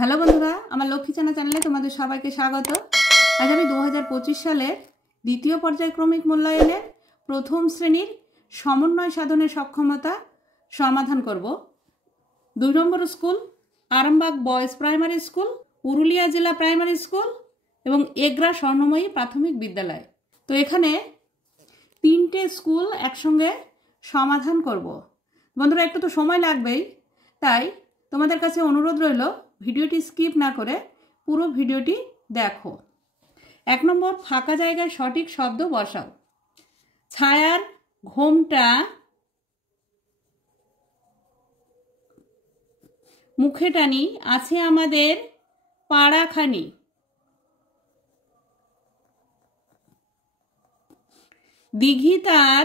Hello বন্ধুরা, আমার লক্ষ্মীচানা চ্যানেলে তোমাদের সবাইকে স্বাগত। আজ আমি 2025 সালের দ্বিতীয় পর্যায়ক্রমিক মূল্যায়নের প্রথম শ্রেণীর সমন্বয় সাধনের সক্ষমতা সমাধান করব। 2 নম্বর school Arambagh boys primary school, Purulia জেলা প্রাইমারি স্কুল এবং এগরা স্বর্ণময়ী প্রাথমিক বিদ্যালয়। তো এখানে 3টে স্কুল একসঙ্গে সমাধান করব। বন্ধুরা, একটু তো সময় লাগবেই, তাই তোমাদের কাছে অনুরোধ রইল ভিডিওটি স্কিপ না করে পুরো ভিডিওটি দেখো। 1 নম্বর, ফাঁকা জায়গায় সঠিক শব্দ বসাও। ছায়ার ঘোমটা মুখে টানি, আছে আমাদের পাড়াখানি। দিঘি তার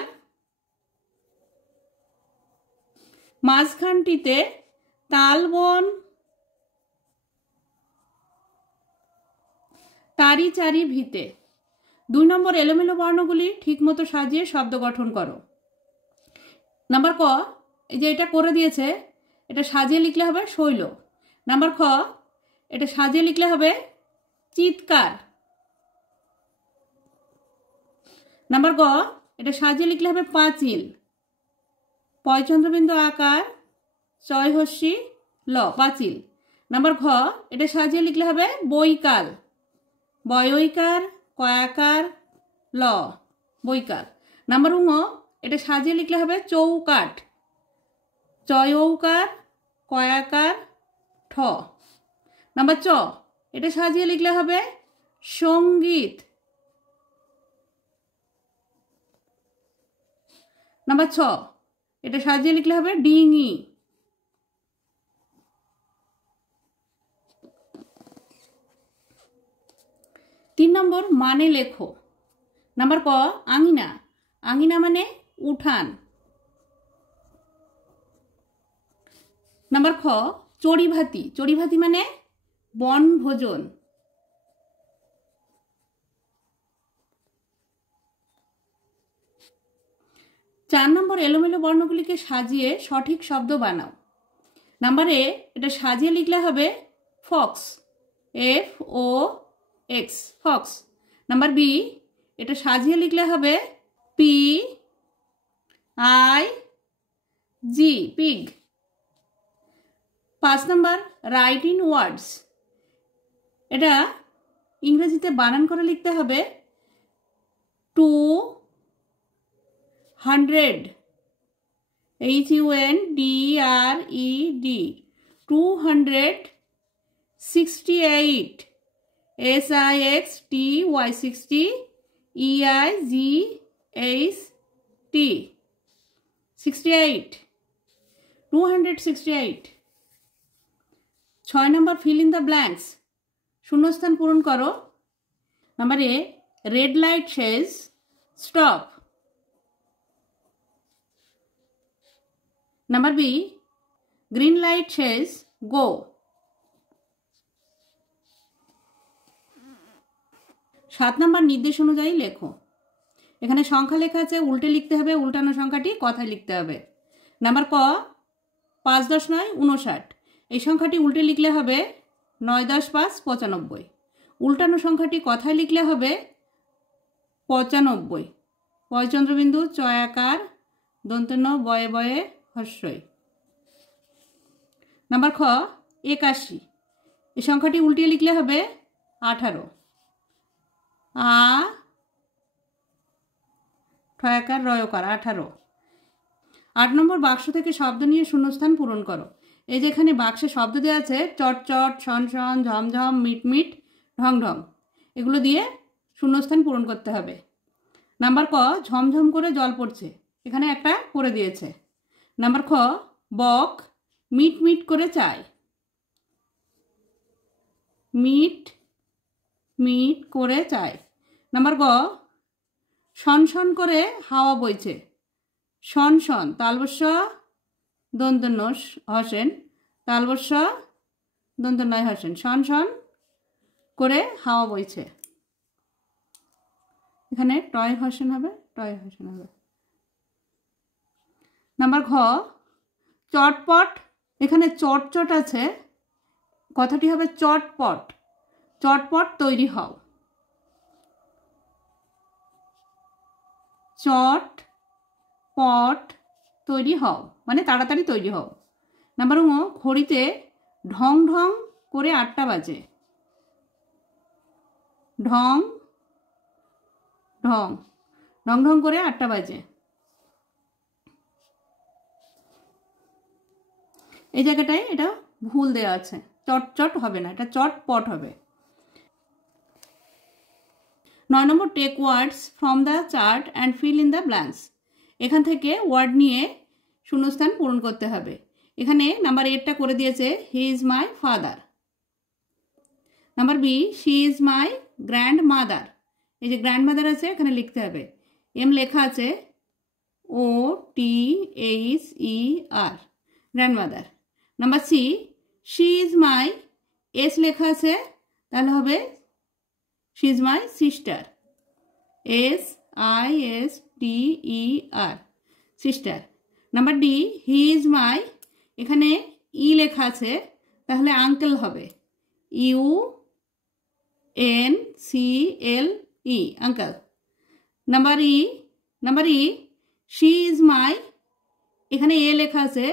মাঝখানটিতে তালবন, তারি চারি ভিতে। 2 নম্বর, এলোমেলো বর্ণগুলি ঠিকমতো সাজিয়ে শব্দ গঠন করো। নাম্বার ক, এই যে এটা করে দিয়েছে, এটা সাজিয়ে লিখলে হবে শৈল। নাম্বার খ, এটা সাজিয়ে লিখলে হবে চিৎকার। নাম্বার গ, এটা সাজিয়ে লিখলে হবে পাঁচিল। পয়চন্দ্রবিন্দু আকার চয়হস্যি ল, পাঁচিল। নাম্বার ঘ, এটা সাজিয়ে লিখলে হবে বৈকাল। বয়ৈকার কয়াকার ল, বৈকাল। নাম্বার ঙ, এটা সাজিয়ে লিখলে হবে চৌকাঠ। চয়ৌকার কয়াকার ঠ। নাম্বার চ, এটা সাজিয়ে লিখলে হবে সঙ্গীত। নাম্বার ছ, এটা সাজিয়ে লিখলে হবে ডিঙি। তিন নম্বর, মানে লেখো। নাম্বার ক, আঙিনা। আঙিনা মানে উঠান। নাম্বার খ, চড়িভাতি। চড়িভাতি মানে বনভোজন। 4 নম্বর, এলোমেলো বর্ণগুলিকে সাজিয়ে সঠিক শব্দ বানাও। নাম্বার এ, এটা সাজিয়ে লিখলে হবে fox, F O X, fox. Number B, এটা সাজিয়ে লিখলে হবে পি আই জি, পিগ। 5 নম্বর, রাইট ইন ওয়ার্ডস। এটা ইংরেজিতে বানান করে লিখতে হবে 200, HUNDRED, 268, SIXTY, EIGHT, 68, 268। 6 নম্বর, ফিল ইন দ্য ব্ল্যাঙ্কস। শূন্যস্থান পূরণ করো। Number A, red light says stop. Number B, green light says go. 7 নম্বর, নির্দেশ অনুযায়ী লেখো। এখানে সংখ্যা লেখা আছে, উল্টে লিখতে হবে, উল্টানো সংখ্যাটি কথায় লিখতে হবে। নাম্বার ক, 5 10 9 59। এই সংখ্যাটি উল্টে লিখলে হবে 9 10 5 95। উল্টানো সংখ্যাটি কথায় লিখলে হবে 95। পয়চন্দ্রবিন্দু চয়াকার দন্তন্য বয়ে বয়ে হস্যই। নাম্বার খ, 81। এই সংখ্যাটি উল্টিয়ে লিখলে হবে 18। আ ঠয়াকার রয়কার 18। 8 নম্বর, বাক্স থেকে শব্দ নিয়ে শূন্যস্থান পূরণ করো। এই যে এখানে বাক্সে শব্দ দেওয়া আছে, চট চট, শন শন, ঝমঝম, মিট মিট, ঢং ঢং, এগুলো দিয়ে শূন্যস্থান পূরণ করতে হবে। নাম্বার ক, ঝমঝম করে জল পড়ছে, এখানে একটা করে দিয়েছে। নাম্বার খ, বক মিট মিট করে চায়। মিট মিট করে চায়। নাম্বার গ, শন শন করে হাওয়া বইছে। শন শন, তালবস্য দন্তন্য হসেন, তালবস্য দন্তন্যয় হসেন, শন শন করে হাওয়া বইছে। এখানে টয় হসেন হবে, টয় হসেন হবে। নাম্বার ঘ, চটপট। এখানে চটচট আছে, কথাটি হবে চটপট। চটপট তৈরি হও। চটপট তৈরি হও মানে তাড়াতাড়ি তৈরি হও। নাম্বার 1, ঘড়িতে ঢং ঢং করে 8টা বাজে। ঢং ঢং ঢং ঢং করে 8টা বাজে। এই জায়গাটায় এটা ভুল দেওয়া আছে, চটচট হবে না, এটা চটপট হবে। 9 নম্বর, take words from the chart and fill in the blanks. এখান থেকে ওয়ার্ড নিয়ে শূন্যস্থান পূরণ করতে হবে। এখানে নাম্বার 8টা করে দিয়েছে, he is my father. Number B, she is my grand mother. এই যে গ্র্যান্ড মাদার আছে এখানে লিখতে হবে, এম লেখা আছে, OTHER, grand mother. Number C, she is my, S লেখা আছে তাহলে হবে she is my sister, SISTER, sister. Number D, he is my, এখানে ই লেখা আছে তাহলে আঙ্কেল হবে, UNCLE, uncle. Number E, she is my, এখানে এ লেখা আছে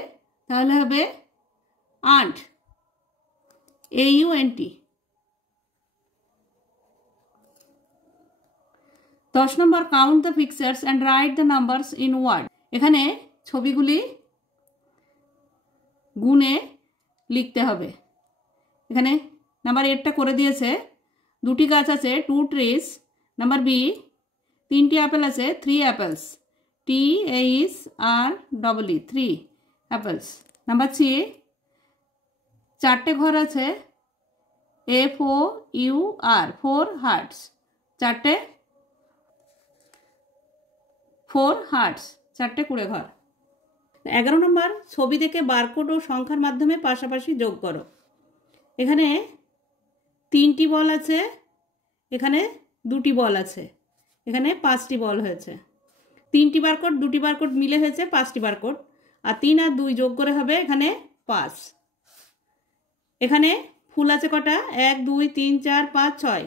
তাহলে হবে আন্ট, AUNT। 10 নম্বর, count the pictures and write the numbers in word. এখানে ছবিগুলি গুণে লিখতে হবে। এখানে নাম্বার 8টা করে দিয়েছে, 2টি গাছ আছে, 2 trees। নাম্বার বি, 3টি অ্যাপেল আছে, 3 apples, THREE, 3 apples। Number C, 4টে ঘর আছে, FOUR, 4 hearts, 4 hearts, 4টে কুড়ে ঘর। 11 নম্বর, ছবি দেখে বারকোড ও সংখ্যার মাধ্যমে পাশাপাশি যোগ করো। এখানে 3টি বল আছে, এখানে 2টি বল আছে, এখানে 5টি বল হয়েছে। 3টি বারকোড 2টি বারকোড মিলে হয়েছে 5টি বারকোড, আর 3 আর 2 যোগ করে হবে এখানে 5। এখানে ফুল আছে কটা, 1 2 3 4 5 6,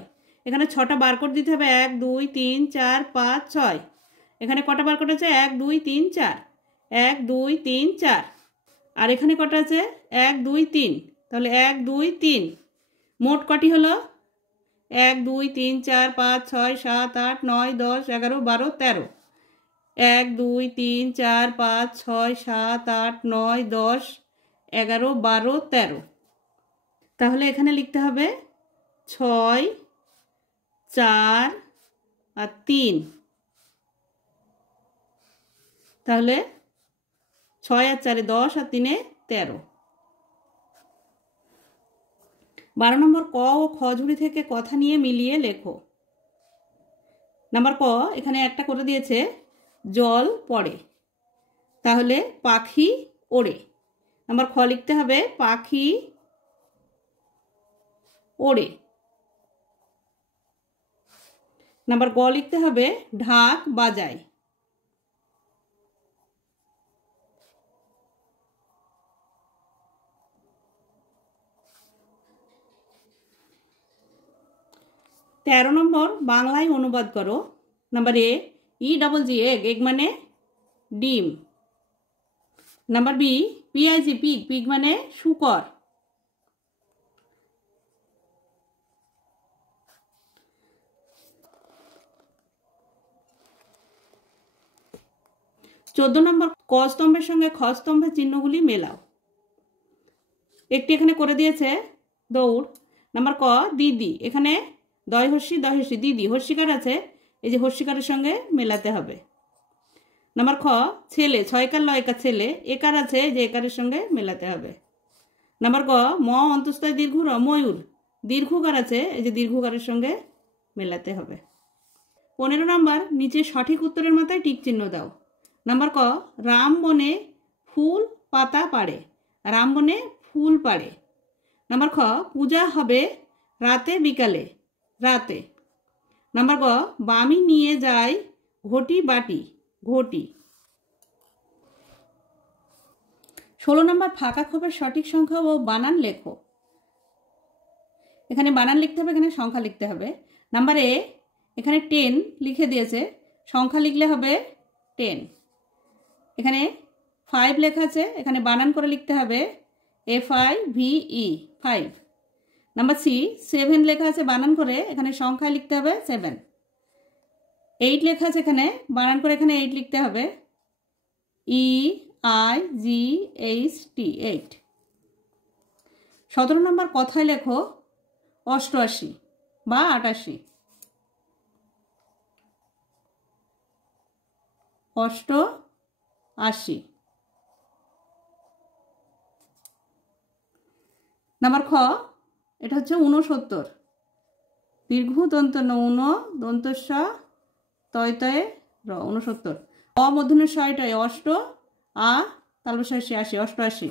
এখানে 6টা বারকোড দিতে হবে, 1 2 3 4 5 6। এখানে কটা বারকোড আছে, 1 2 3 4, 1 2 3 4। আর এখানে কটা আছে, 1 2 3, তাহলে 1 2 3। মোট কটি হলো, 1 2 3 4 5 6 7 8 9 10 11 12 13। 1 2 3 4 5 6 7 8 9 10 11 12 13। তাহলে এখানে লিখতে হবে 6 4 আর 3, তাহলে 6 আর 4 10 আর 3 13। 12 নম্বর, ক ও খ ঝুড়ি থেকে কথা নিয়ে মিলিয়ে লেখো। নাম্বার ক, এখানে একটা করে দিয়েছে, জল পড়ে, তাহলে পাখি ওড়ে। নাম্বার খ লিখতে হবে, পাখি ওড়ে। নাম্বার গ লিখতে হবে, ঢাক বাজায়। তেরো নম্বর, বাংলায় অনুবাদ করো। Number A, EGG, egg, egg মানে ডিম। Number B, PIG, pig, pig মানে শূকর। চোদ্দ নম্বর, ক স্তম্ভের সঙ্গে খ স্তম্ভের চিহ্নগুলি মেলাও। একটি এখানে করে দিয়েছে, দৌড়। নাম্বার ক, দিদি, এখানে দয় হর্ষি দিদি, হর্ষিকার আছে, এই যে হর্ষিকারের সঙ্গে মেলাতে হবে। নাম্বার খ, ছেলে, ছয়কার লয়কার ছেলে, একার আছে, যে একারের সঙ্গে মেলাতে হবে। নাম্বার গ, ম অন্তস্থয় দীর্ঘ র, ময়ূর, দীর্ঘকার আছে, এই যে দীর্ঘকারের সঙ্গে মেলাতে হবে। 15 নম্বর, নিচে সঠিক উত্তরের মাথায় টিক চিহ্ন দাও। নাম্বার ক, রাম বনে ফুল পাতা পাড়ে, রাম বনে ফুল পাড়ে। নাম্বার খ, পূজা হবে রাতে বিকালে, রাতে। নাম্বার গ, বামি নিয়ে যায় ঘটি বাটি, ঘটি। 16 নম্বর, ফাঁকা ক্ষোভের সঠিক সংখ্যা ও বানান লেখো। এখানে বানান লিখতে হবে, এখানে সংখ্যা লিখতে হবে। নাম্বার এ, এখানে 10 লিখে দিয়েছে, সংখ্যা লিখলে হবে 10। এখানে 5 লেখা আছে, এখানে বানান করে লিখতে হবে FIVE 5। নাম্বার সি, 7 লেখা আছে, বানান করে এখানে সংখ্যা লিখতে হবে 7। 8 লেখা আছে, এখানে বানান করে এখানে 8 লিখতে হবে EIGHT 8। 17 নম্বর কথায় লেখো 88 বা 88। 88। নাম্বার খ, এটা হচ্ছে 69। দীর্ঘ দন্ত ন, দন্তস্ব তয় তয়ে র, 69। অ মূর্ধন্য ষ, অষ্ট, আ তালবস্য 80, 88।